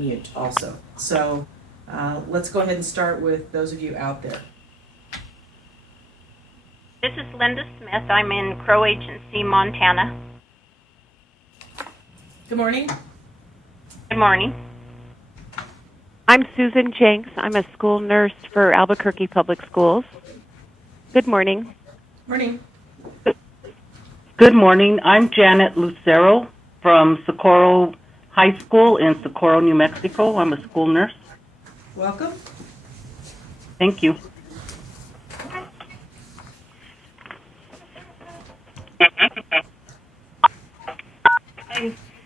mute also. So let's go ahead and start with those of you out there. This is Linda Smith. I'm in Crow Agency, Montana. Good morning. Good morning. I'm Susan Jenks. I'm a school nurse for Albuquerque Public Schools. Good morning. Morning. Good morning. I'm Janet Lucero from Socorro High School in Socorro, New Mexico. I'm a school nurse. Welcome. Thank you.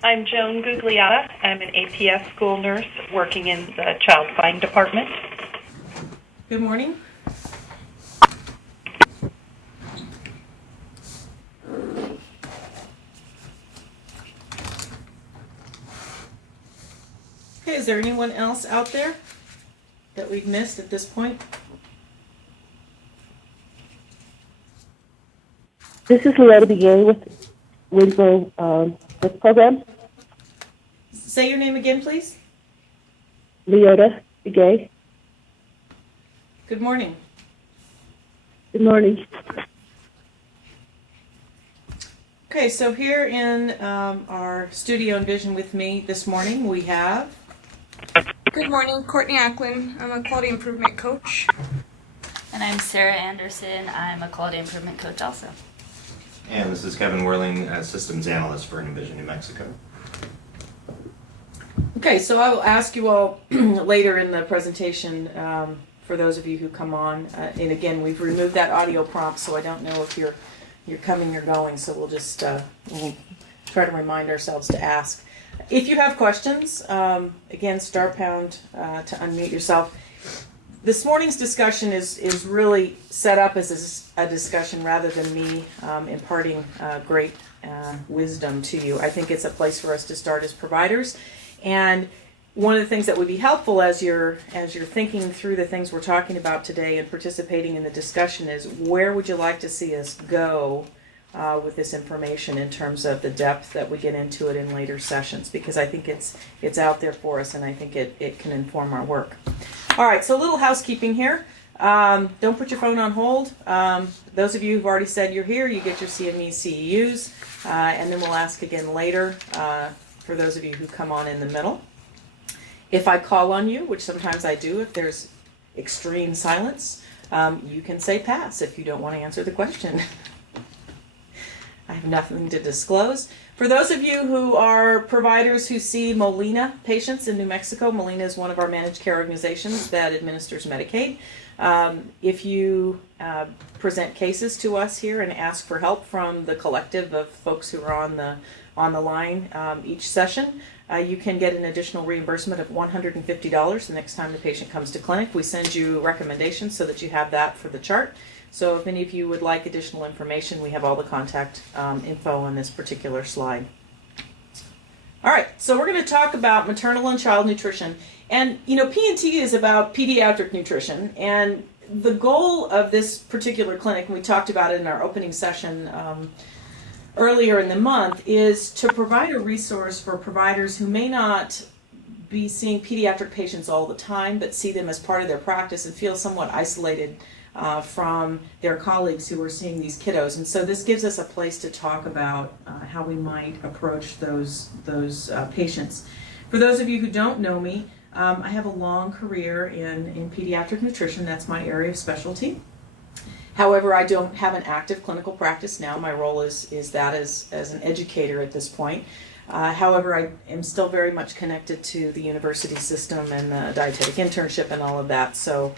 I'm Joan Gugliotta. I'm an APS school nurse working in the Child Find Department. Good morning. Okay, is there anyone else out there that we've missed at this point? This is Loretta Begay with Winslow this program. Say your name again, please. Leota Begay. Good morning. Good morning. Okay, so here in our studio Envision with me this morning, we have... Good morning, Courtney Acklin. I'm a quality improvement coach. And I'm Sarah Anderson. I'm a quality improvement coach also. And this is Kevin Whirling, systems analyst for Envision, New Mexico. Okay, so I will ask you all later in the presentation, for those of you who come on, and again, we've removed that audio prompt, so I don't know if you're coming or going, so we'll just we'll try to remind ourselves to ask. If you have questions, again, star pound to unmute yourself. This morning's discussion is really set up as a discussion rather than me imparting great wisdom to you. I think it's a place for us to start as providers. And one of the things that would be helpful as you're thinking through the things we're talking about today and participating in the discussion is, where would you like to see us go with this information in terms of the depth that we get into it in later sessions? Because I think it's out there for us, and I think it can inform our work. All right, so a little housekeeping here. Don't put your phone on hold. Those of you who've already said you're here, you get your CME CEUs, and then we'll ask again later for those of you who come on in the middle. If I call on you, which sometimes I do if there's extreme silence, you can say pass if you don't want to answer the question. I have nothing to disclose. For those of you who are providers who see Molina patients in New Mexico, Molina is one of our managed care organizations that administers Medicaid. If you present cases to us here and ask for help from the collective of folks who are on the line each session, you can get an additional reimbursement of $150 the next time the patient comes to clinic. We send you recommendations so that you have that for the chart. So if any of you would like additional information, we have all the contact info on this particular slide. All right, so we're going to talk about maternal and child nutrition. And, you know, PNT is about pediatric nutrition. And the goal of this particular clinic, and we talked about it in our opening session earlier in the month, is to provide a resource for providers who may not be seeing pediatric patients all the time, but see them as part of their practice and feel somewhat isolated from their colleagues who are seeing these kiddos. And so this gives us a place to talk about how we might approach those patients. For those of you who don't know me, I have a long career in pediatric nutrition. That's my area of specialty. However, I don't have an active clinical practice now. My role is that as an educator at this point. However, I am still very much connected to the university system and the dietetic internship and all of that. So,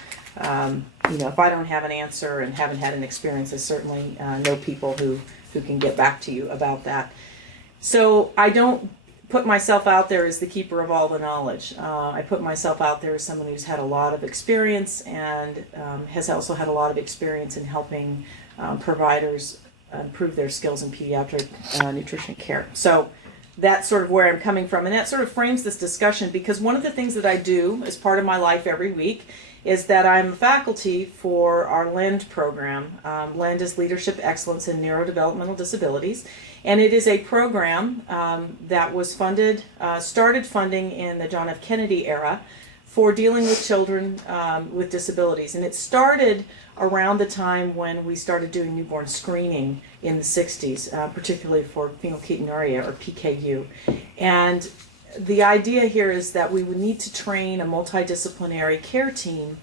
you know, if I don't have an answer and haven't had an experience, I certainly know people who can get back to you about that. So I don't put myself out there as the keeper of all the knowledge. I put myself out there as someone who's had a lot of experience and has also had a lot of experience in helping providers improve their skills in pediatric nutrition care. So that's sort of where I'm coming from. And that sort of frames this discussion, because one of the things that I do as part of my life every week is that I'm faculty for our LEND program. LEND is Leadership Excellence in Neurodevelopmental Disabilities. And it is a program that was started funding in the John F. Kennedy era for dealing with children with disabilities. And it started around the time when we started doing newborn screening in the 60s, particularly for phenylketonuria or PKU. And the idea here is that we would need to train a multidisciplinary care team,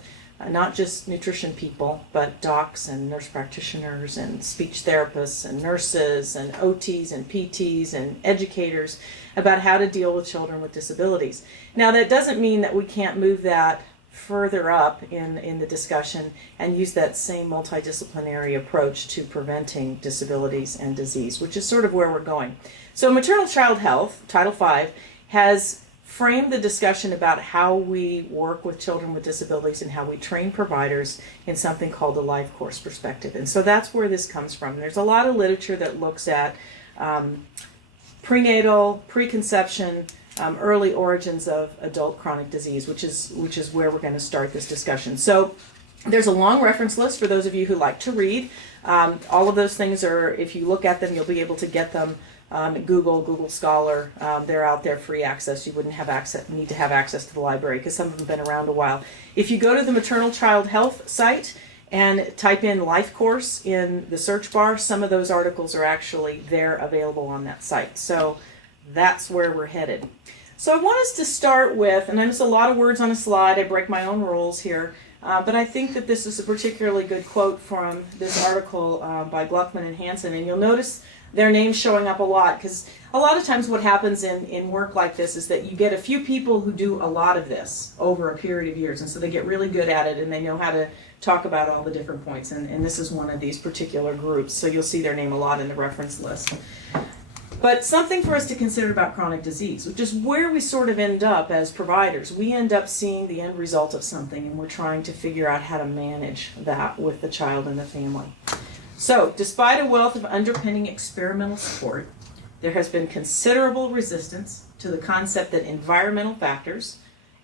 not just nutrition people, but docs and nurse practitioners and speech therapists and nurses and OTs and PTs and educators about how to deal with children with disabilities. Now, that doesn't mean that we can't move that further up in the discussion and use that same multidisciplinary approach to preventing disabilities and disease, which is sort of where we're going. So maternal child health, Title V, has framed the discussion about how we work with children with disabilities and how we train providers in something called the life course perspective. And so that's where this comes from. There's a lot of literature that looks at prenatal, preconception, early origins of adult chronic disease, which is where we're going to start this discussion. So there's a long reference list for those of you who like to read. All of those things are, if you look at them, you'll be able to get them. Google Scholar, they're out there, free access. You wouldn't need to have access to the library because some of them have been around a while. If you go to the Maternal Child Health site and type in life course in the search bar, some of those articles are actually there available on that site. So that's where we're headed. So I want us to start with, and there's a lot of words on a slide, I break my own rules here, but I think that this is a particularly good quote from this article by Gluckman and Hansen, and you'll notice their names showing up a lot, because a lot of times what happens in work like this is that you get a few people who do a lot of this over a period of years, and so they get really good at it and they know how to talk about all the different points, and this is one of these particular groups, so you'll see their name a lot in the reference list. But something for us to consider about chronic disease, which is where we sort of end up as providers. We end up seeing the end result of something, and we're trying to figure out how to manage that with the child and the family. So, despite a wealth of underpinning experimental support, there has been considerable resistance to the concept that environmental factors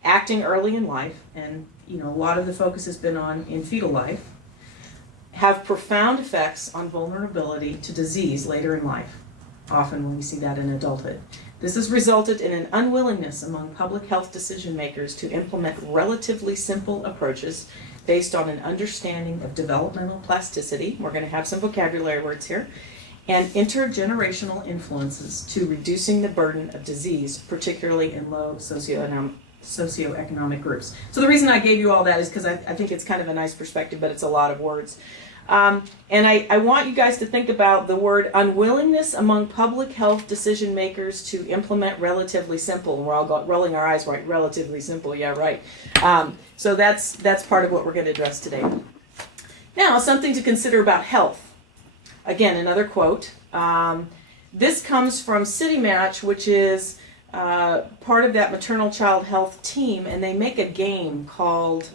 acting early in life, and a lot of the focus has been on in fetal life, have profound effects on vulnerability to disease later in life, often when we see that in adulthood. This has resulted in an unwillingness among public health decision makers to implement relatively simple approaches based on an understanding of developmental plasticity, we're going to have some vocabulary words here, and intergenerational influences to reducing the burden of disease, particularly in low socioeconomic groups. So the reason I gave you all that is because I think it's kind of a nice perspective, but it's a lot of words. And I want you guys to think about the word unwillingness among public health decision makers to implement relatively simple. And we're all rolling our eyes, right? Relatively simple, yeah, right. So that's part of what we're going to address today. Now, something to consider about health. Again, another quote. This comes from CityMatch, which is part of that maternal child health team, and they make a game called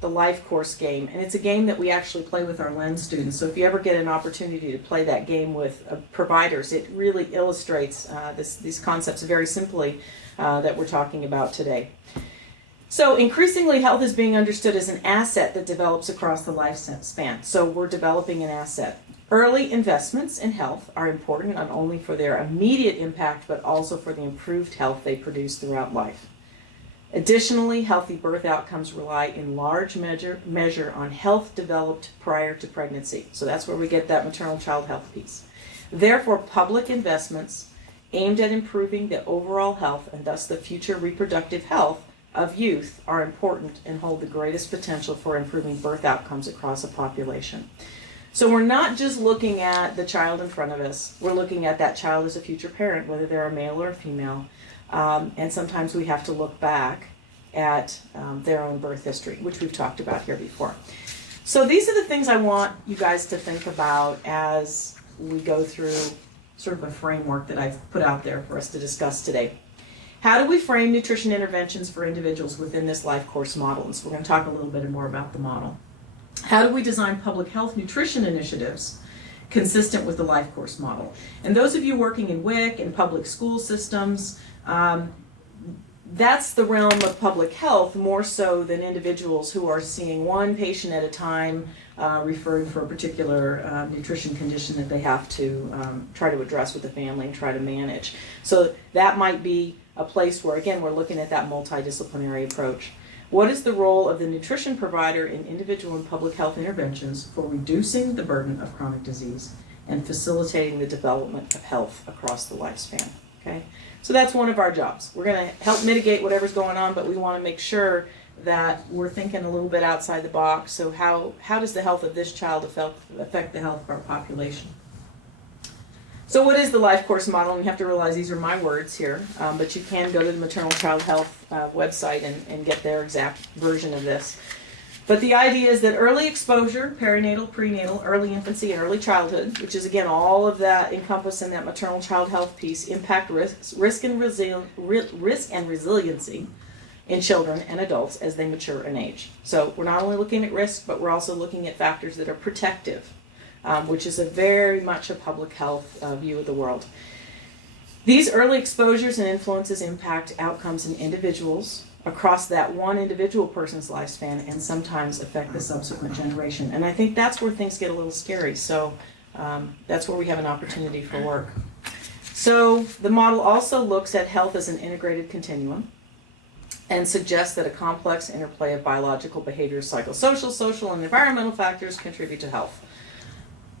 the life course game, and it's a game that we actually play with our LEND students. So if you ever get an opportunity to play that game with providers, it really illustrates these concepts very simply that we're talking about today. So increasingly, health is being understood as an asset that develops across the lifespan. So we're developing an asset. Early investments in health are important not only for their immediate impact, but also for the improved health they produce throughout life. Additionally, healthy birth outcomes rely in large measure on health developed prior to pregnancy. So that's where we get that maternal child health piece. Therefore, public investments aimed at improving the overall health and thus the future reproductive health of youth are important and hold the greatest potential for improving birth outcomes across a population. So we're not just looking at the child in front of us, we're looking at that child as a future parent, whether they're a male or a female. And sometimes we have to look back at their own birth history, which we've talked about here before. So these are the things I want you guys to think about as we go through sort of a framework that I've put out there for us to discuss today. How do we frame nutrition interventions for individuals within this life course model? And so we're going to talk a little bit more about the model. How do we design public health nutrition initiatives consistent with the life course model. And those of you working in WIC and public school systems, that's the realm of public health more so than individuals who are seeing one patient at a time, referring for a particular nutrition condition that they have to try to address with the family and try to manage. So that might be a place where, again, we're looking at that multidisciplinary approach. What is the role of the nutrition provider in individual and public health interventions for reducing the burden of chronic disease and facilitating the development of health across the lifespan? Okay, so that's one of our jobs. We're going to help mitigate whatever's going on, but we want to make sure that we're thinking a little bit outside the box. So how does the health of this child affect the health of our population? So what is the life course model? And you have to realize these are my words here, but you can go to the Maternal Child Health website and get their exact version of this. But the idea is that early exposure, perinatal, prenatal, early infancy, and early childhood, which is again all of that encompassed in that maternal child health piece, impact risk and resiliency in children and adults as they mature in age. So we're not only looking at risk, but we're also looking at factors that are protective, which is a very much a public health view of the world. These early exposures and influences impact outcomes in individuals across that one individual person's lifespan and sometimes affect the subsequent generation. And I think that's where things get a little scary. So that's where we have an opportunity for work. So the model also looks at health as an integrated continuum and suggests that a complex interplay of biological, behavioral, psychosocial, social, and environmental factors contribute to health.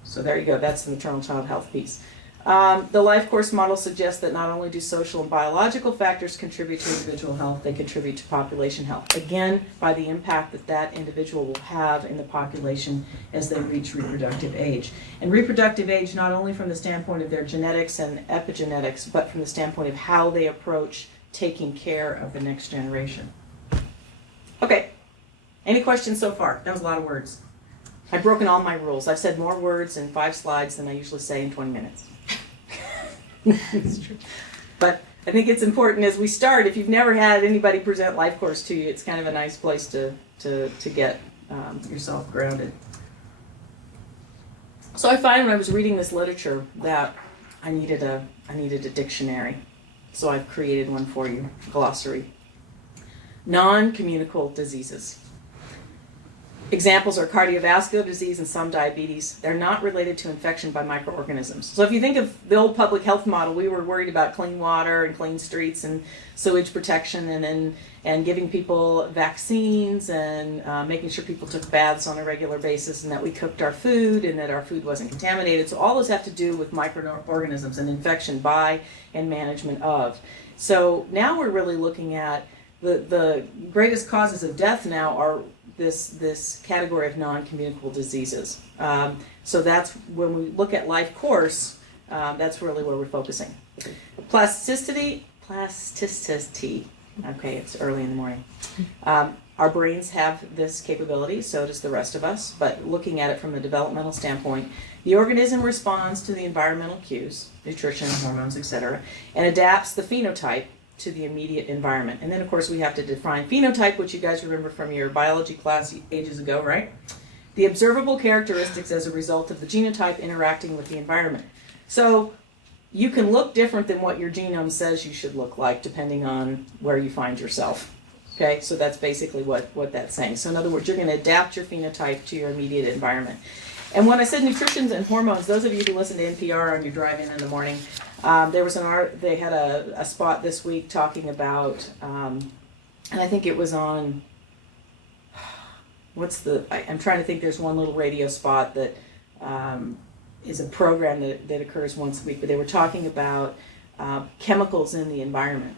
So there you go, that's the maternal child health piece. The life course model suggests that not only do social and biological factors contribute to individual health, they contribute to population health. Again, by the impact that that individual will have in the population as they reach reproductive age. And reproductive age not only from the standpoint of their genetics and epigenetics, but from the standpoint of how they approach taking care of the next generation. Okay, any questions so far? That was a lot of words. I've broken all my rules. I've said more words in 5 slides than I usually say in 20 minutes. It's true. But I think it's important as we start, if you've never had anybody present life course to you, it's kind of a nice place to get yourself grounded. So I find when I was reading this literature that I needed a dictionary. So I've created one for you, glossary. Non-communicable diseases. Examples are cardiovascular disease and some diabetes. They're not related to infection by microorganisms. So if you think of the old public health model, we were worried about clean water and clean streets and sewage protection and giving people vaccines and making sure people took baths on a regular basis and that we cooked our food and that our food wasn't contaminated. So all those have to do with microorganisms and infection by and management of. So now we're really looking at the greatest causes of death now are this category of non-communicable diseases. So that's when we look at life course, that's really where we're focusing. Plasticity, okay, it's early in the morning. Our brains have this capability, so does the rest of us, but looking at it from a developmental standpoint, the organism responds to the environmental cues, nutrition, hormones, etc., and adapts the phenotype to the immediate environment. And then of course we have to define phenotype, which you guys remember from your biology class ages ago, right? The observable characteristics as a result of the genotype interacting with the environment. So you can look different than what your genome says you should look like depending on where you find yourself. Okay, so that's basically what that's saying. So in other words, you're going to adapt your phenotype to your immediate environment. And when I said nutrition and hormones, those of you who listen to NPR on your drive-in in the morning, there was they had a spot this week talking about, and I think it was on, I'm trying to think, there's one little radio spot that is a program that occurs once a week, but they were talking about chemicals in the environment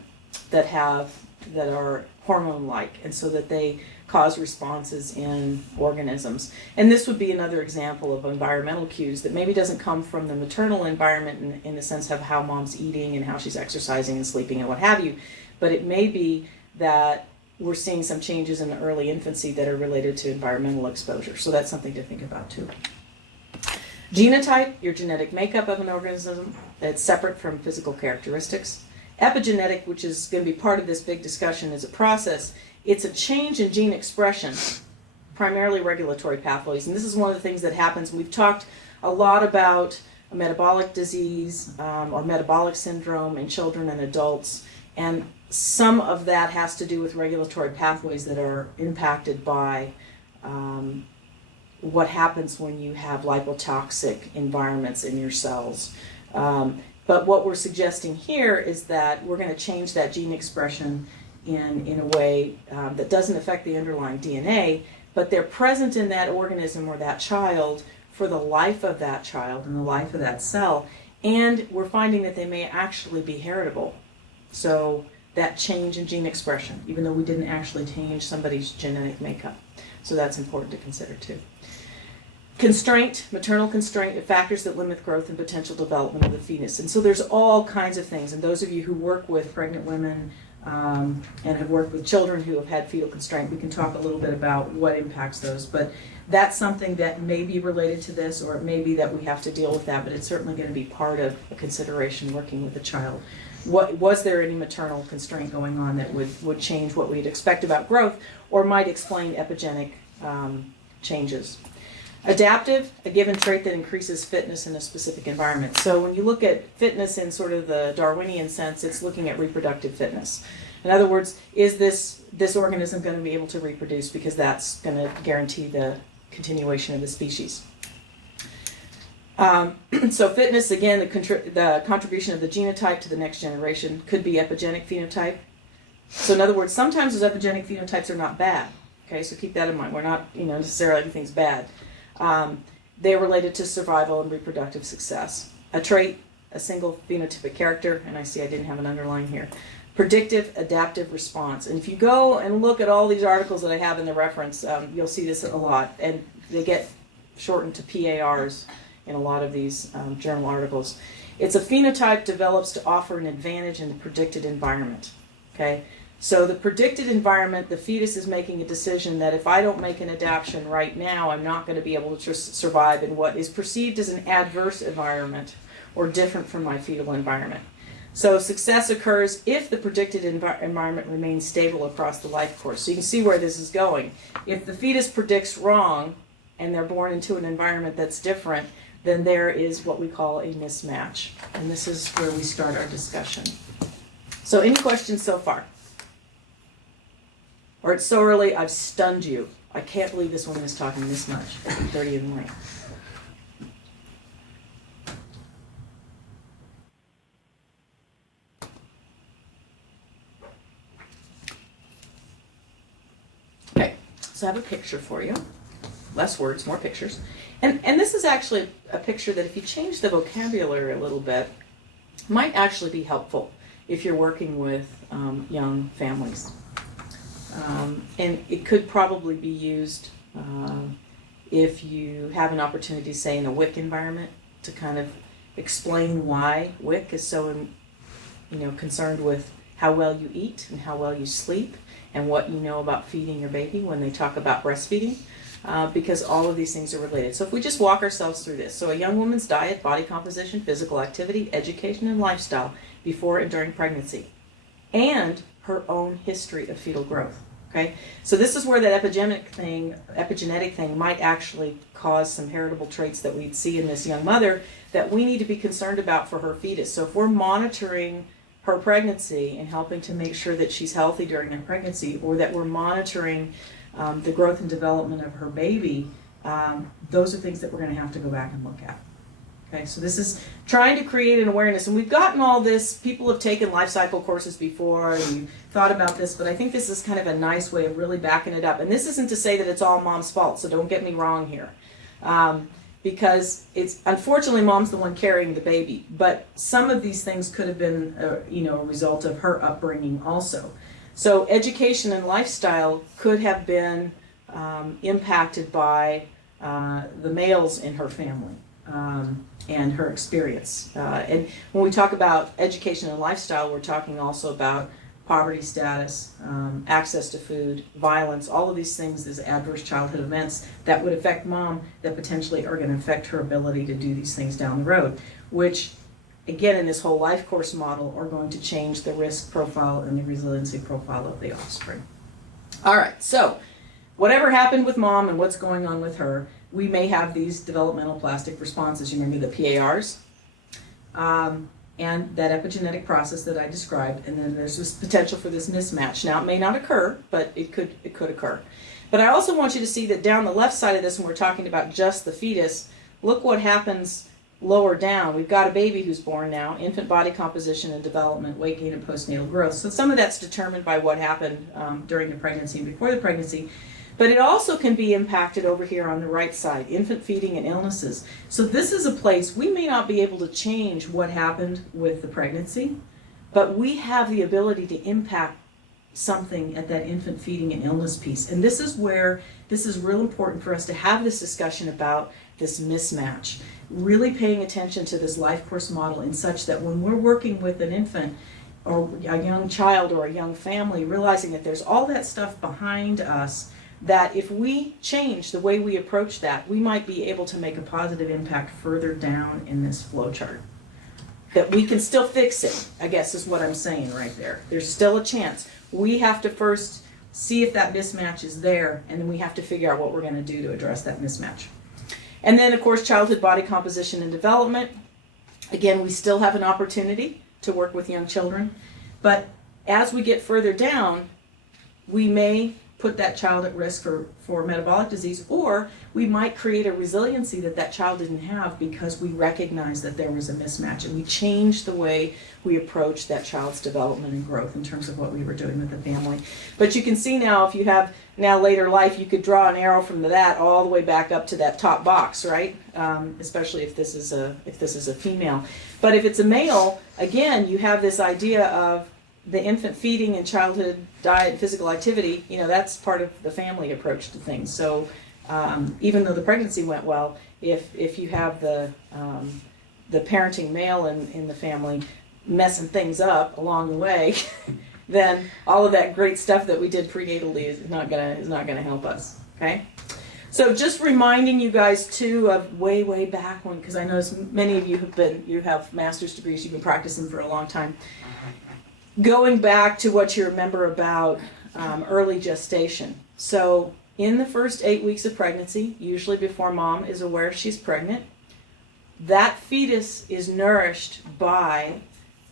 that are hormone-like, and so that they cause responses in organisms. And this would be another example of environmental cues that maybe doesn't come from the maternal environment in the sense of how mom's eating and how she's exercising and sleeping and what have you, but it may be that we're seeing some changes in the early infancy that are related to environmental exposure. So that's something to think about too. Genotype, your genetic makeup of an organism, that's separate from physical characteristics. Epigenetic, which is going to be part of this big discussion, is a process. It's a change in gene expression, primarily regulatory pathways. And this is one of the things that happens. We've talked a lot about metabolic disease or metabolic syndrome in children and adults, and some of that has to do with regulatory pathways that are impacted by what happens when you have lipotoxic environments in your cells. But what we're suggesting here is that we're going to change that gene expression in a way that doesn't affect the underlying DNA, but they're present in that organism or that child for the life of that child and the life of that cell, and we're finding that they may actually be heritable. So that change in gene expression, even though we didn't actually change somebody's genetic makeup. So that's important to consider too. Constraint, maternal constraint, factors that limit growth and potential development of the fetus. And so there's all kinds of things. And those of you who work with pregnant women and have worked with children who have had fetal constraint, we can talk a little bit about what impacts those. But that's something that may be related to this, or it may be that we have to deal with that, but it's certainly going to be part of a consideration working with a child. Was there any maternal constraint going on that would change what we'd expect about growth, or might explain epigenic changes? Adaptive, a given trait that increases fitness in a specific environment. So when you look at fitness in sort of the Darwinian sense, it's looking at reproductive fitness. In other words, is this organism going to be able to reproduce, because that's going to guarantee the continuation of the species. So fitness, again, the contribution of the genotype to the next generation could be epigenic phenotype. So in other words, sometimes those epigenic phenotypes are not bad. Okay, so keep that in mind. We're not, necessarily everything's bad. They're related to survival and reproductive success. A trait, a single phenotypic character, and I see I didn't have an underline here. Predictive adaptive response. And if you go and look at all these articles that I have in the reference, you'll see this a lot, and they get shortened to PARs in a lot of these journal articles. It's a phenotype develops to offer an advantage in the predicted environment. Okay, so the predicted environment, the fetus is making a decision that if I don't make an adaptation right now, I'm not going to be able to survive in what is perceived as an adverse environment or different from my fetal environment. So success occurs if the predicted environment remains stable across the life course. So you can see where this is going. If the fetus predicts wrong and they're born into an environment that's different, then there is what we call a mismatch. And this is where we start our discussion. So any questions so far? Or it's so early, I've stunned you. I can't believe this woman is talking this much at 8:30 in the morning. Okay, so I have a picture for you. Less words, more pictures. And this is actually a picture that if you change the vocabulary a little bit, might actually be helpful if you're working with young families. And it could probably be used if you have an opportunity, say, in a WIC environment, to kind of explain why WIC is so, concerned with how well you eat and how well you sleep and what you know about feeding your baby when they talk about breastfeeding, because all of these things are related. So if we just walk ourselves through this. So a young woman's diet, body composition, physical activity, education, and lifestyle before and during pregnancy, and her own history of fetal growth. Okay, so this is where that epigenetic thing might actually cause some heritable traits that we'd see in this young mother that we need to be concerned about for her fetus. So if we're monitoring her pregnancy and helping to make sure that she's healthy during her pregnancy, or that we're monitoring the growth and development of her baby, those are things that we're going to have to go back and look at. Okay, so this is trying to create an awareness, and we've gotten all this. People have taken life cycle courses before, and you've thought about this, but I think this is kind of a nice way of really backing it up. And this isn't to say that it's all mom's fault, so don't get me wrong here. Because it's, unfortunately, mom's the one carrying the baby, but some of these things could have been, a result of her upbringing also. So education and lifestyle could have been impacted by the males in her family. And her experience. And when we talk about education and lifestyle, we're talking also about poverty status, access to food, violence, all of these things, these adverse childhood events that would affect mom that potentially are going to affect her ability to do these things down the road, which, again, in this whole life course model, are going to change the risk profile and the resiliency profile of the offspring. All right, so whatever happened with mom and what's going on with her, we may have these developmental plastic responses. You remember the PARs? And that epigenetic process that I described, and then there's this potential for this mismatch. Now, it may not occur, but it could occur. But I also want you to see that down the left side of this, when we're talking about just the fetus, look what happens lower down. We've got a baby who's born now, infant body composition and development, weight gain and postnatal growth. So some of that's determined by what happened during the pregnancy and before the pregnancy. But it also can be impacted over here on the right side, infant feeding and illnesses. So this is a place we may not be able to change what happened with the pregnancy, but we have the ability to impact something at that infant feeding and illness piece. And this is where this is real important for us to have this discussion about this mismatch, really paying attention to this life course model in such that when we're working with an infant or a young child or a young family, realizing that there's all that stuff behind us, that if we change the way we approach that, we might be able to make a positive impact further down in this flow chart. That we can still fix it, I guess is what I'm saying right there. There's still a chance. We have to first see if that mismatch is there, and then we have to figure out what we're going to do to address that mismatch. And then, of course, childhood body composition and development. Again, we still have an opportunity to work with young children, but as we get further down, we may put that child at risk for metabolic disease, or we might create a resiliency that that child didn't have because we recognize that there was a mismatch and we change the way we approach that child's development and growth in terms of what we were doing with the family. But you can see now, if you have now later life, you could draw an arrow from that all the way back up to that top box, right? Especially if this is a female. But if it's a male, again, you have this idea of the infant feeding and childhood diet and physical activity, that's part of the family approach to things. So even though the pregnancy went well, if you have the parenting male in the family messing things up along the way, then all of that great stuff that we did prenatally is not gonna help us. Okay. So just reminding you guys too of way back when, because I know many of you have master's degrees, you've been practicing for a long time. Going back to what you remember about early gestation. So in the first 8 weeks of pregnancy, usually before mom is aware she's pregnant, that fetus is nourished by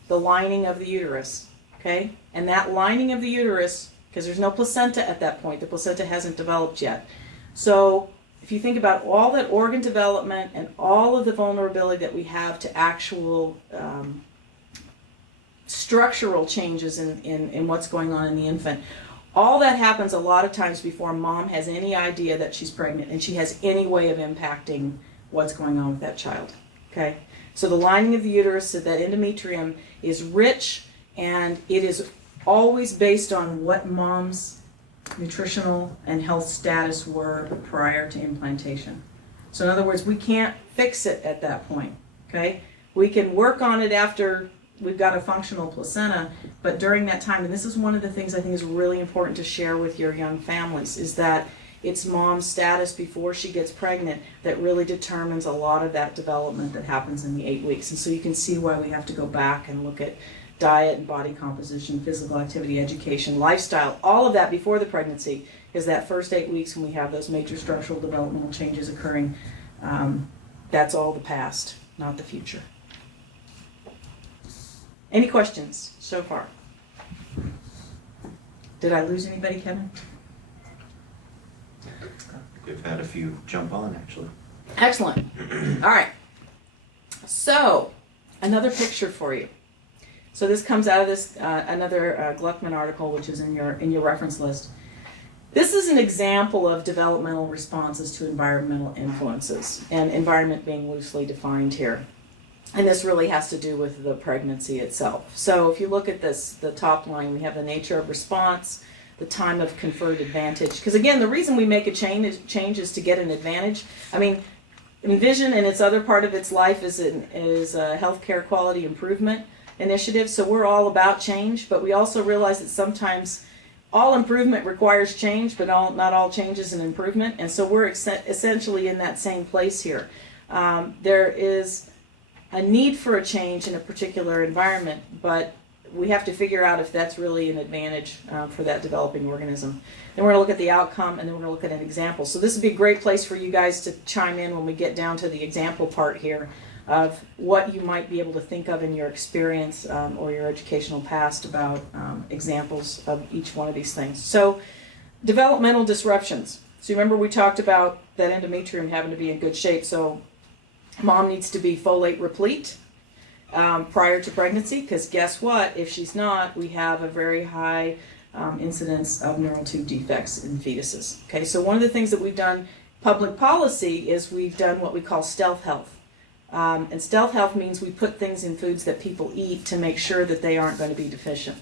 the lining of the uterus, okay? And that lining of the uterus, because there's no placenta at that point, the placenta hasn't developed yet. So if you think about all that organ development and all of the vulnerability that we have to actual structural changes in what's going on in the infant, all that happens a lot of times before mom has any idea that she's pregnant and she has any way of impacting what's going on with that child. Okay? So the lining of the uterus, so that endometrium, is rich, and it is always based on what mom's nutritional and health status were prior to implantation. So in other words, we can't fix it at that point. Okay? We can work on it after we've got a functional placenta, but during that time, and this is one of the things I think is really important to share with your young families, is that it's mom's status before she gets pregnant that really determines a lot of that development that happens in the 8 weeks. And so you can see why we have to go back and look at diet and body composition, physical activity, education, lifestyle, all of that before the pregnancy, is that first 8 weeks when we have those major structural developmental changes occurring. That's all the past, not the future. Any questions so far? Did I lose anybody, Kevin? We've had a few jump on, actually. Excellent. All right. So, another picture for you. So this comes out of this another Gluckman article, which is in your reference list. This is an example of developmental responses to environmental influences, and environment being loosely defined here. And this really has to do with the pregnancy itself. So if you look at this, the top line, we have the nature of response, the time of conferred advantage. Because again, the reason we make a change is to get an advantage. I mean, Envision and its other part of its life is a healthcare quality improvement initiative. So we're all about change, but we also realize that sometimes all improvement requires change, but not all change is an improvement. And so we're essentially in that same place here. There is a need for a change in a particular environment, but we have to figure out if that's really an advantage for that developing organism. Then we're going to look at the outcome, and then we're going to look at an example. So this would be a great place for you guys to chime in when we get down to the example part here of what you might be able to think of in your experience or your educational past about examples of each one of these things. So developmental disruptions. So remember we talked about that endometrium having to be in good shape. So mom needs to be folate replete prior to pregnancy, because guess what? If she's not, we have a very high incidence of neural tube defects in fetuses. Okay, so one of the things that we've done, public policy, is we've done what we call stealth health. And stealth health means we put things in foods that people eat to make sure that they aren't going to be deficient.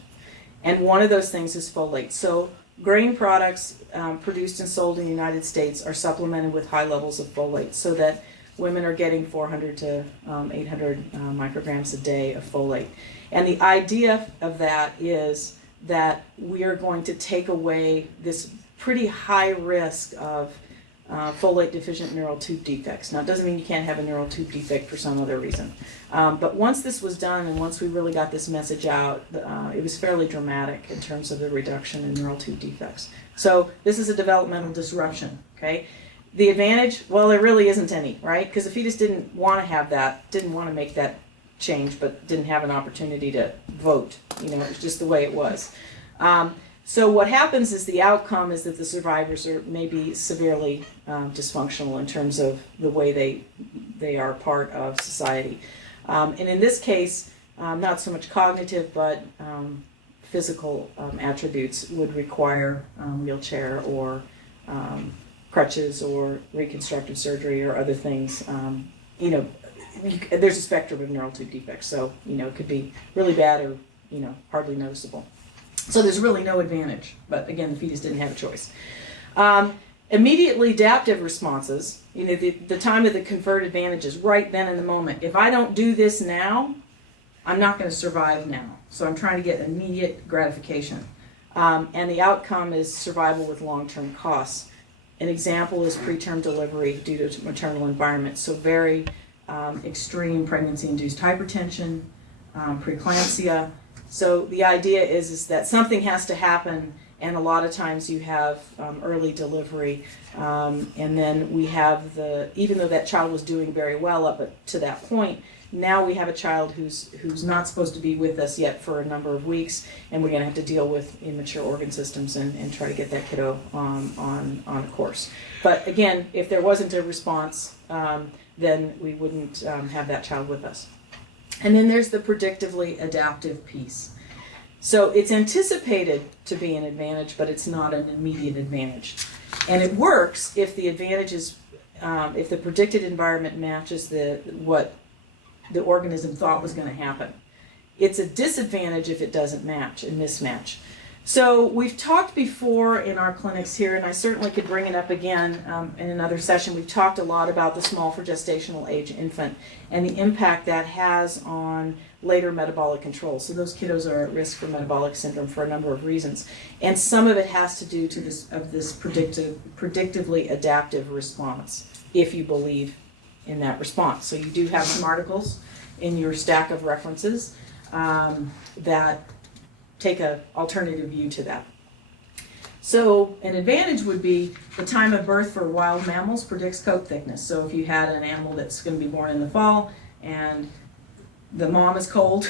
And one of those things is folate. So grain products produced and sold in the United States are supplemented with high levels of folate so that women are getting 400 to 800 micrograms a day of folate. And the idea of that is that we are going to take away this pretty high risk of folate deficient neural tube defects. Now, it doesn't mean you can't have a neural tube defect for some other reason. But once this was done and once we really got this message out, it was fairly dramatic in terms of the reduction in neural tube defects. So this is a developmental disruption, okay? The advantage, well, there really isn't any, right? Because the fetus didn't want to have that, didn't want to make that change, but didn't have an opportunity to vote. You know, it was just the way it was. So what happens is the outcome is that the survivors are maybe severely dysfunctional in terms of the way they are part of society. And in this case, not so much cognitive, but physical attributes would require wheelchair or crutches or reconstructive surgery or other things. You know, there's a spectrum of neural tube defects, so you know it could be really bad or hardly noticeable. So there's really no advantage, but again, the fetus didn't have a choice. Immediately adaptive responses, the time of the conferred advantage is right then in the moment. If I don't do this now, I'm not going to survive now. So I'm trying to get immediate gratification. And the outcome is survival with long-term costs. An example is preterm delivery due to maternal environment. So very extreme pregnancy-induced hypertension, preeclampsia. So the idea is that something has to happen, and a lot of times you have early delivery, and then we have even though that child was doing very well up to that point, now we have a child who's not supposed to be with us yet for a number of weeks, and we're going to have to deal with immature organ systems and try to get that kiddo on a course. But again, if there wasn't a response, then we wouldn't have that child with us. And then there's the predictively adaptive piece. So it's anticipated to be an advantage, but it's not an immediate advantage. And it works if the advantage is, if the predicted environment matches what the organism thought was going to happen. It's a disadvantage if it doesn't match and mismatch. So we've talked before in our clinics here, and I certainly could bring it up again in another session. We've talked a lot about the small for gestational age infant and the impact that has on later metabolic control. So those kiddos are at risk for metabolic syndrome for a number of reasons. And some of it has to do to this predictively adaptive response, if you believe in that response. So you do have some articles in your stack of references that take an alternative view to that. So an advantage would be the time of birth for wild mammals predicts coat thickness. So if you had an animal that's going to be born in the fall and the mom is cold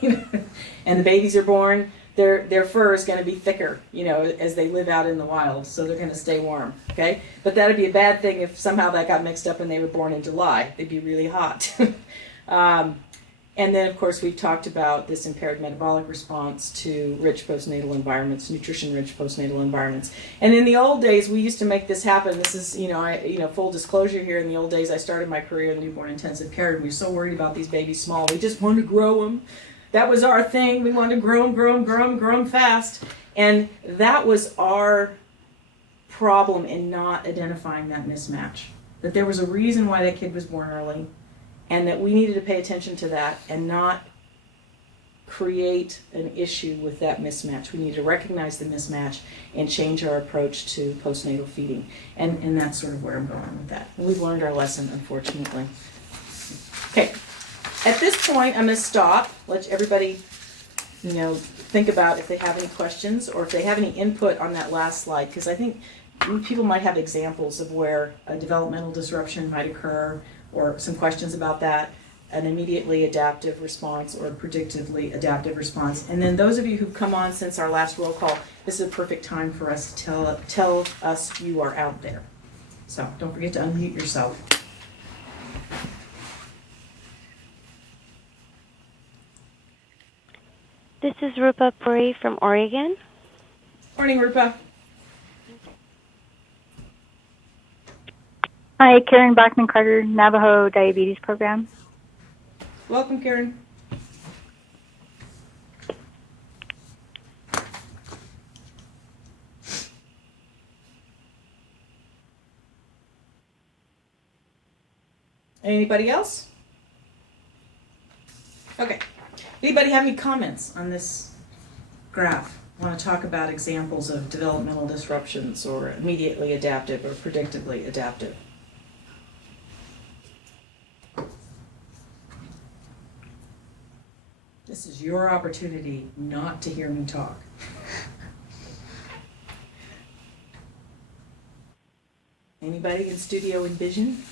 and the babies are born, their fur is going to be thicker, as they live out in the wild, so they're going to stay warm, okay? But that would be a bad thing if somehow that got mixed up and they were born in July. They'd be really hot. And then, of course, we've talked about this impaired metabolic response to rich postnatal environments, nutrition-rich postnatal environments. And in the old days, we used to make this happen. This is, full disclosure here. In the old days, I started my career in newborn intensive care, and we were so worried about these babies small. We just wanted to grow them. That was our thing. We wanted to grow them fast. And that was our problem in not identifying that mismatch. That there was a reason why that kid was born early, and that we needed to pay attention to that and not create an issue with that mismatch. We need to recognize the mismatch and change our approach to postnatal feeding. And that's sort of where I'm going with that. And we've learned our lesson, unfortunately. Okay, at this point, I'm going to stop, let everybody think about if they have any questions or if they have any input on that last slide, because I think people might have examples of where a developmental disruption might occur or some questions about that, an immediately adaptive response or a predictively adaptive response. And then those of you who've come on since our last roll call, this is a perfect time for us to tell us you are out there. So don't forget to unmute yourself. This is Rupa Puri from Oregon. Morning, Rupa. Hi, Karen Blackman-Carter, Navajo Diabetes Program. Welcome, Karen. Anybody else? Okay. Anybody have any comments on this graph? Want to talk about examples of developmental disruptions or immediately adaptive or predictably adaptive? This is your opportunity not to hear me talk. Anybody in Studio Envision?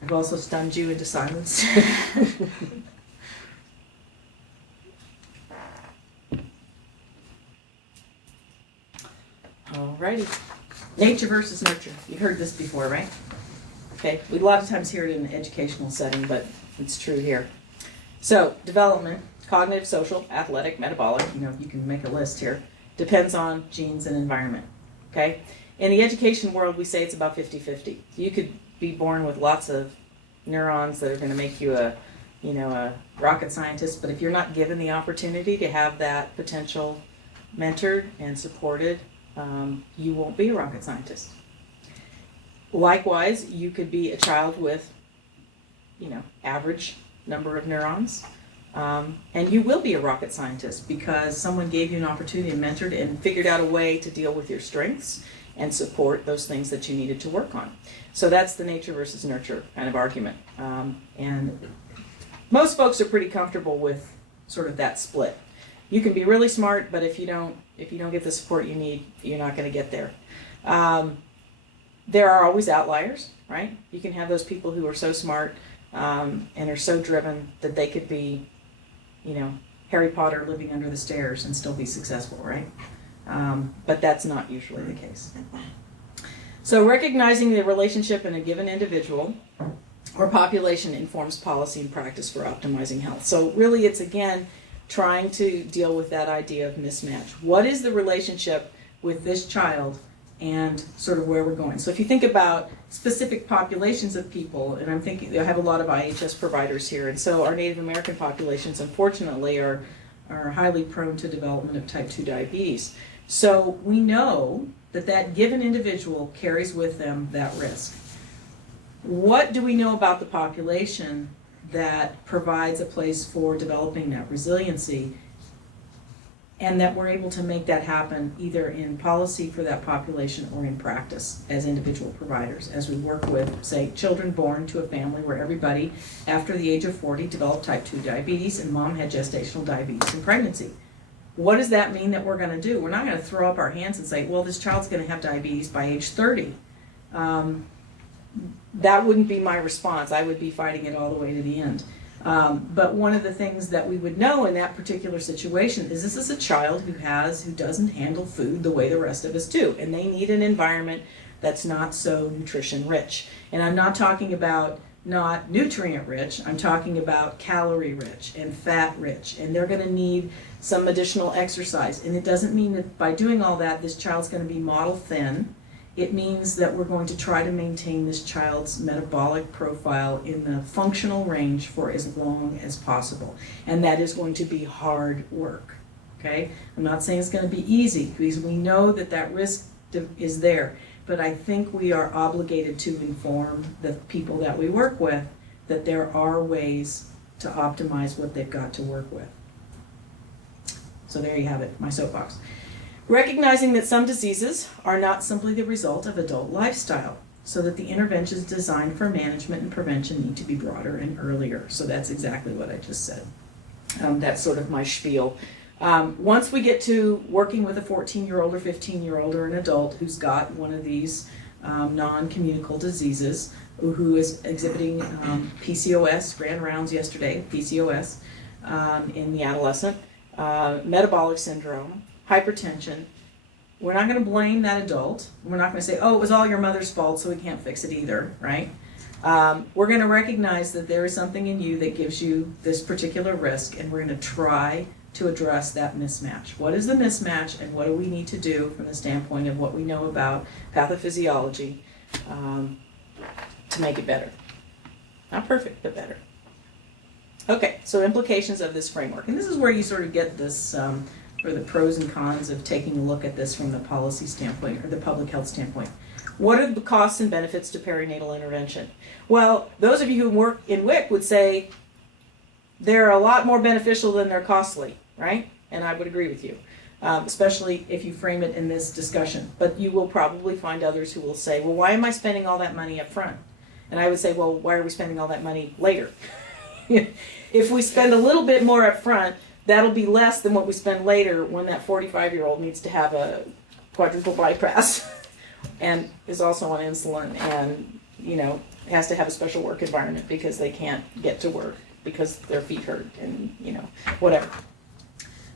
I've also stunned you into silence. Alrighty. Nature versus nurture. You've heard this before, right? Okay. We a lot of times hear it in an educational setting, but it's true here. So, development, cognitive, social, athletic, metabolic, you can make a list here, depends on genes and environment. Okay? In the education world, we say it's about 50-50. You could be born with lots of neurons that are going to make you a rocket scientist, but if you're not given the opportunity to have that potential mentored and supported, you won't be a rocket scientist. Likewise, you could be a child with, average number of neurons, and you will be a rocket scientist because someone gave you an opportunity and mentored and figured out a way to deal with your strengths and support those things that you needed to work on. So that's the nature versus nurture kind of argument. And most folks are pretty comfortable with sort of that split. You can be really smart, but if you don't get the support you need, you're not going to get there. There are always outliers, right? You can have those people who are so smart and are so driven that they could be, Harry Potter living under the stairs and still be successful, right? But that's not usually the case. So recognizing the relationship in a given individual or population informs policy and practice for optimizing health. So really it's, again, trying to deal with that idea of mismatch. What is the relationship with this child and sort of where we're going? So if you think about specific populations of people, and I'm thinking, I have a lot of IHS providers here, and so our Native American populations, unfortunately, are highly prone to development of type 2 diabetes. So we know that given individual carries with them that risk. What do we know about the population that provides a place for developing that resiliency, and that we're able to make that happen either in policy for that population or in practice as individual providers, as we work with, say, children born to a family where everybody after the age of 40 developed type 2 diabetes and mom had gestational diabetes in pregnancy. What does that mean that we're going to do? We're not going to throw up our hands and say, well, this child's going to have diabetes by age 30. That wouldn't be my response. I would be fighting it all the way to the end. But one of the things that we would know in that particular situation is this is a child who doesn't handle food the way the rest of us do, and they need an environment that's not so nutrition rich. And I'm not talking about not nutrient rich, I'm talking about calorie rich and fat rich, and they're going to need some additional exercise. And it doesn't mean that by doing all that, this child's going to be model thin. It means that we're going to try to maintain this child's metabolic profile in the functional range for as long as possible. And that is going to be hard work, okay? I'm not saying it's going to be easy because we know that risk is there. But I think we are obligated to inform the people that we work with that there are ways to optimize what they've got to work with. So there you have it, my soapbox. Recognizing that some diseases are not simply the result of adult lifestyle, so that the interventions designed for management and prevention need to be broader and earlier. So that's exactly what I just said. That's sort of my spiel. Once we get to working with a 14-year-old or 15-year-old or an adult who's got one of these non-communicable diseases, who is exhibiting PCOS, ran rounds yesterday, PCOS in the adolescent, metabolic syndrome, hypertension, we're not going to blame that adult. We're not going to say, oh, it was all your mother's fault, so we can't fix it either, right? We're going to recognize that there is something in you that gives you this particular risk, and we're going to try to address that mismatch. What is the mismatch, and what do we need to do from the standpoint of what we know about pathophysiology to make it better? Not perfect, but better. Okay, so implications of this framework. And this is where you sort of get this, or the pros and cons of taking a look at this from the policy standpoint or the public health standpoint. What are the costs and benefits to perinatal intervention? Well, those of you who work in WIC would say they're a lot more beneficial than they're costly, right? And I would agree with you, especially if you frame it in this discussion. But you will probably find others who will say, well, why am I spending all that money up front? And I would say, well, why are we spending all that money later? If we spend a little bit more up front, that'll be less than what we spend later when that 45-year-old needs to have a quadruple bypass and is also on insulin and, has to have a special work environment because they can't get to work because their feet hurt and, whatever.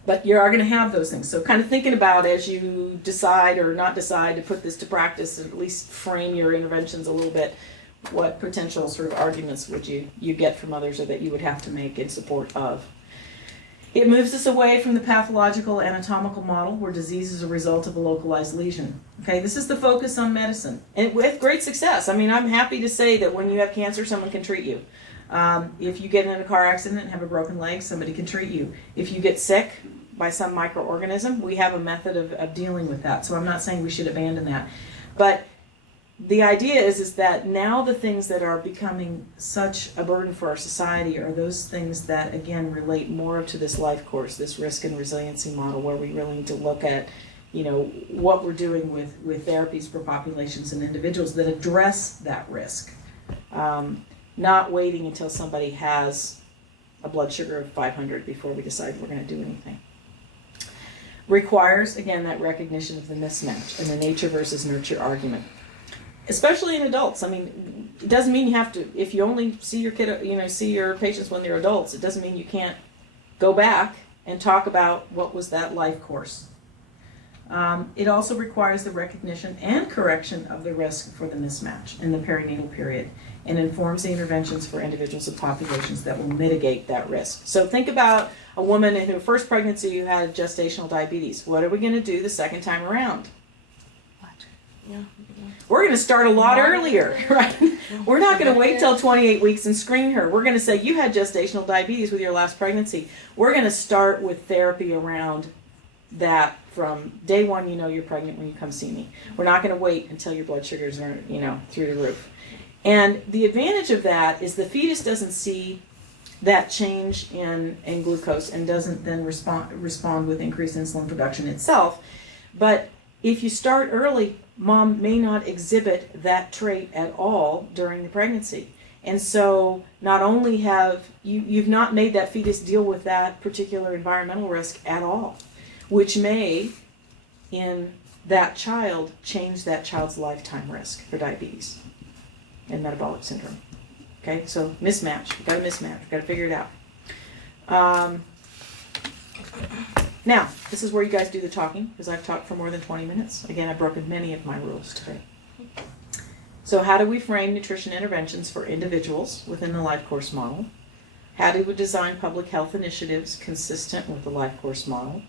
But you are going to have those things. So kind of thinking about as you decide or not decide to put this to practice, at least frame your interventions a little bit, what potential sort of arguments would you get from others or that you would have to make in support of. It moves us away from the pathological-anatomical model where disease is a result of a localized lesion. Okay, this is the focus on medicine, and with great success. I mean, I'm happy to say that when you have cancer, someone can treat you. If you get in a car accident and have a broken leg, somebody can treat you. If you get sick by some microorganism, we have a method of dealing with that. So I'm not saying we should abandon that. But the idea is that now the things that are becoming such a burden for our society are those things that, again, relate more to this life course, this risk and resiliency model, where we really need to look at, what we're doing with therapies for populations and individuals that address that risk. Not waiting until somebody has a blood sugar of 500 before we decide we're going to do anything. Requires, again, that recognition of the mismatch and the nature versus nurture argument. Especially in adults. I mean, it doesn't mean you have to, if you only see your kid, see your patients when they're adults, it doesn't mean you can't go back and talk about what was that life course. It also requires the recognition and correction of the risk for the mismatch in the perinatal period and informs the interventions for individuals and populations that will mitigate that risk. So think about a woman in her first pregnancy who had gestational diabetes. What are we going to do the second time around? Yeah. We're going to start a lot earlier, right? We're not going to wait till 28 weeks and screen her. We're going to say, you had gestational diabetes with your last pregnancy. We're going to start with therapy around that from day one. You're pregnant when you come see me. We're not going to wait until your blood sugars are, through the roof. And the advantage of that is the fetus doesn't see that change in glucose and doesn't then respond with increased insulin production itself. But if you start early, mom may not exhibit that trait at all during the pregnancy. And so not only have you've not made that fetus deal with that particular environmental risk at all, which may, in that child, change that child's lifetime risk for diabetes and metabolic syndrome. Okay, so mismatch. We've got a mismatch. We've got to figure it out. Now, this is where you guys do the talking, because I've talked for more than 20 minutes. Again, I've broken many of my rules today. So how do we frame nutrition interventions for individuals within the life course model? How do we design public health initiatives consistent with the life course model?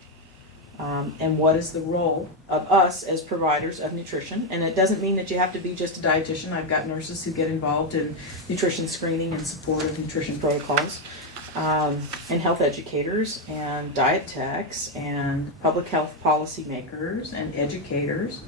And what is the role of us as providers of nutrition? And it doesn't mean that you have to be just a dietitian. I've got nurses who get involved in nutrition screening and support of nutrition protocols. And health educators and diet techs and public health policymakers and educators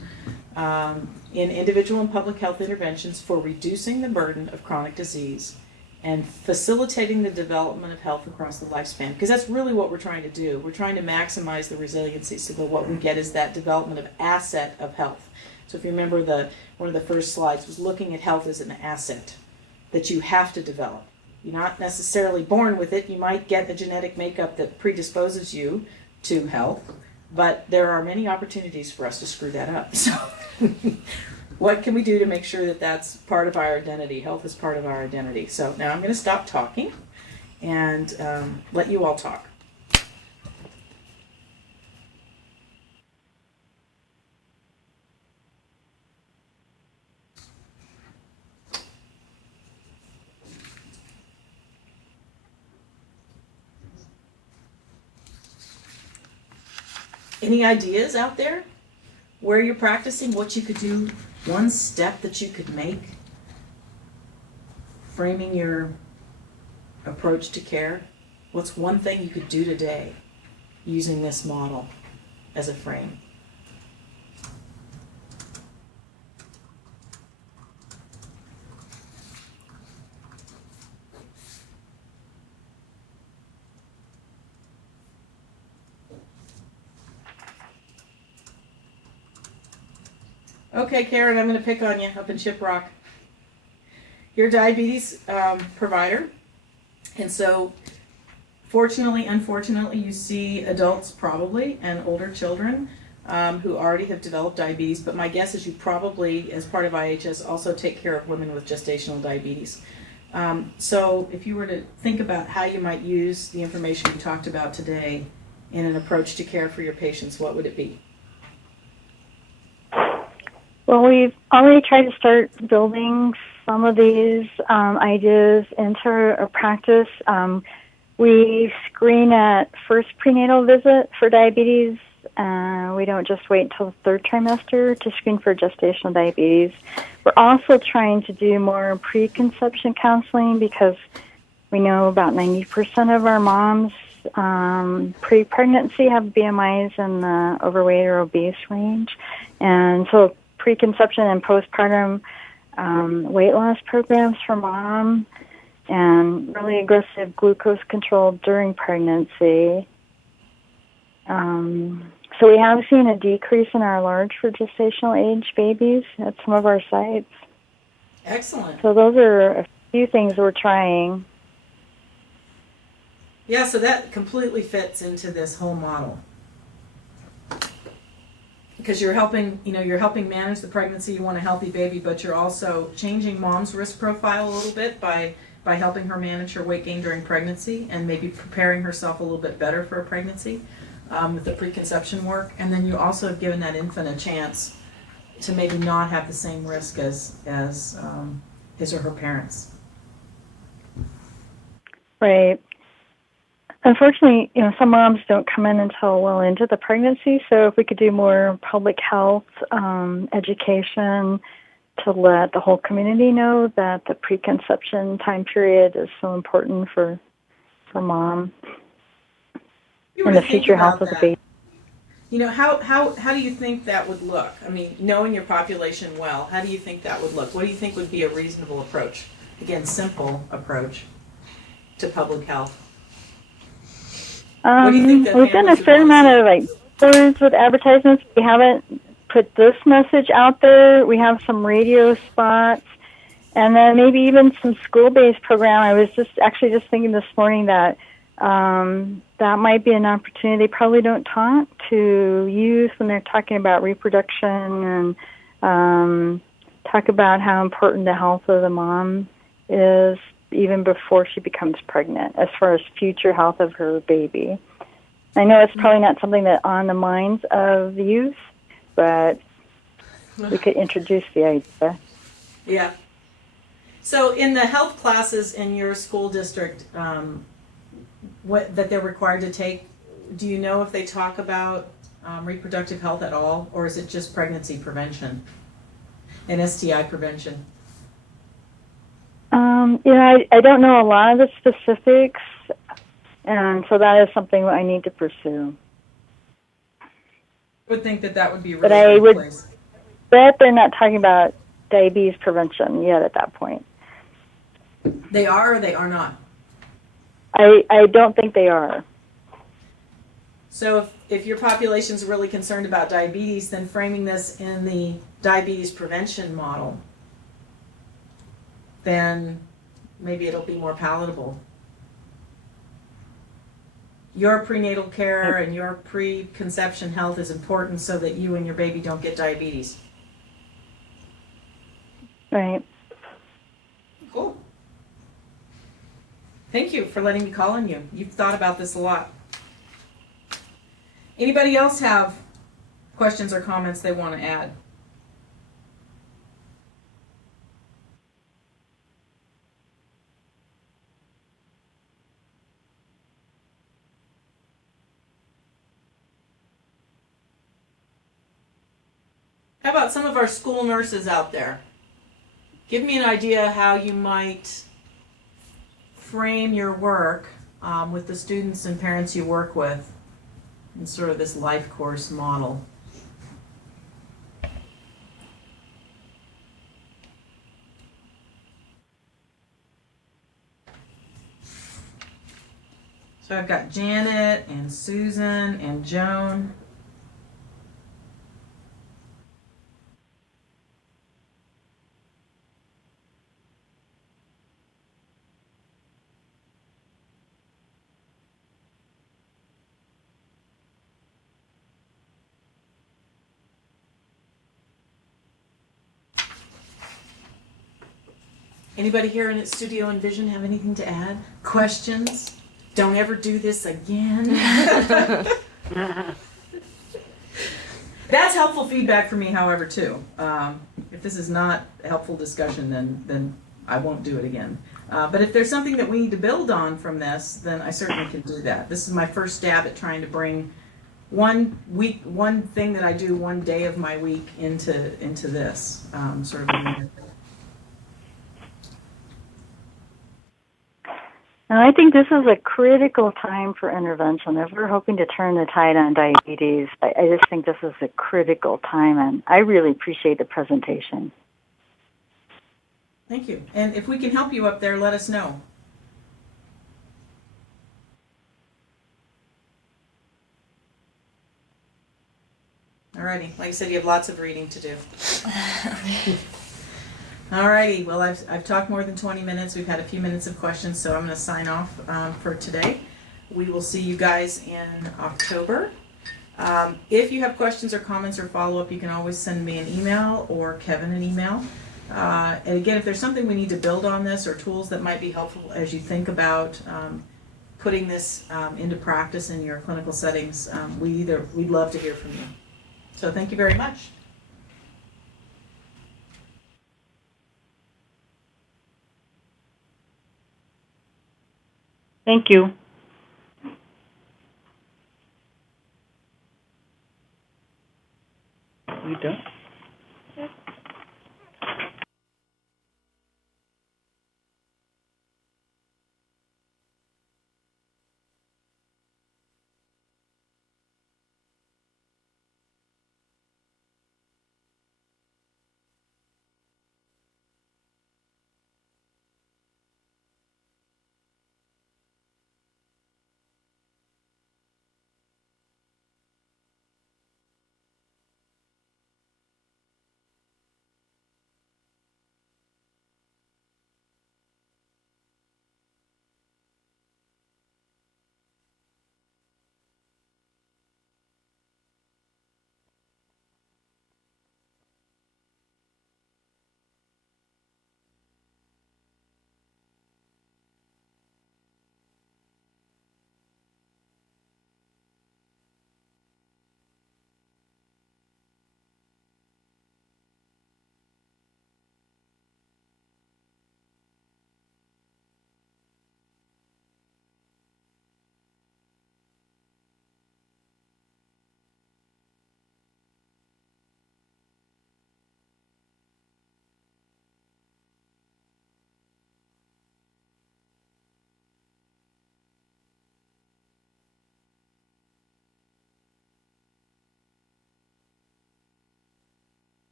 in individual and public health interventions for reducing the burden of chronic disease and facilitating the development of health across the lifespan. Because that's really what we're trying to do. We're trying to maximize the resiliency so that what we get is that development of asset of health. So if you remember, one of the first slides was looking at health as an asset that you have to develop. You're not necessarily born with it. You might get a genetic makeup that predisposes you to health, but there are many opportunities for us to screw that up. So what can we do to make sure that that's part of our identity? Health is part of our identity. So now I'm going to stop talking and let you all talk. Any ideas out there where you're practicing, what you could do, one step that you could make, framing your approach to care? What's one thing you could do today using this model as a frame? Okay, Karen, I'm going to pick on you up in Shiprock. You're a diabetes provider, and so fortunately, unfortunately, you see adults probably and older children who already have developed diabetes, but my guess is you probably, as part of IHS, also take care of women with gestational diabetes. So if you were to think about how you might use the information we talked about today in an approach to care for your patients, what would it be? Well, we've already tried to start building some of these ideas into our practice. We screen at first prenatal visit for diabetes. We don't just wait until the third trimester to screen for gestational diabetes. We're also trying to do more preconception counseling because we know about 90% of our moms pre-pregnancy have BMIs in the overweight or obese range. And so preconception and postpartum weight loss programs for mom and really aggressive glucose control during pregnancy. So we have seen a decrease in our large for gestational age babies at some of our sites. Excellent. So those are a few things we're trying. Yeah, so that completely fits into this whole model. Because you're helping manage the pregnancy, you want a healthy baby, but you're also changing mom's risk profile a little bit by helping her manage her weight gain during pregnancy and maybe preparing herself a little bit better for a pregnancy with the preconception work. And then you also have given that infant a chance to maybe not have the same risk as his or her parents. Right. Unfortunately, some moms don't come in until well into the pregnancy, so if we could do more public health education to let the whole community know that the preconception time period is so important for mom and the future health of the baby. How do you think that would look? I mean, knowing your population well, how do you think that would look? What do you think would be a reasonable approach? Again, simple approach to public health. We've done a fair amount of words with advertisements. We haven't put this message out there. We have some radio spots, and then maybe even some school-based program. I was just thinking this morning that that might be an opportunity. They probably don't talk to youth when they're talking about reproduction and talk about how important the health of the mom is even before she becomes pregnant, as far as future health of her baby. I know it's probably not something that on the minds of the youth, but we could introduce the idea. Yeah. So in the health classes in your school district that they're required to take, do you know if they talk about reproductive health at all, or is it just pregnancy prevention and STI prevention? I don't know a lot of the specifics, and so that is something I need to pursue. I would think that would be a but really I good would place. bet they're not talking about diabetes prevention yet at that point. They are or they are not? I don't think they are. So if your population's really concerned about diabetes, then framing this in the diabetes prevention model, then maybe it'll be more palatable. Your prenatal care and your preconception health is important so that you and your baby don't get diabetes. Right. Cool. Thank you for letting me call on you. You've thought about this a lot. Anybody else have questions or comments they want to add? How about some of our school nurses out there? Give me an idea how you might frame your work with the students and parents you work with in sort of this life course model. So I've got Janet and Susan and Joan. Anybody here in Studio Envision have anything to add? Questions? Don't ever do this again. That's helpful feedback for me, however, too. If this is not a helpful discussion, then I won't do it again. But if there's something that we need to build on from this, then I certainly can do that. This is my first stab at trying to bring one thing that I do one day of my week into this sort of. And I think this is a critical time for intervention. If we're hoping to turn the tide on diabetes, I just think this is a critical time, and I really appreciate the presentation. Thank you. And if we can help you up there, let us know. Alrighty, like I said, you have lots of reading to do. Alrighty, well I've talked more than 20 minutes. We've had a few minutes of questions, so I'm going to sign off for today. We will see you guys in October. If you have questions or comments or follow-up, you can always send me an email or Kevin an email. And again, if there's something we need to build on this or tools that might be helpful as you think about putting this into practice in your clinical settings, we'd love to hear from you. So thank you very much. Thank you. You done?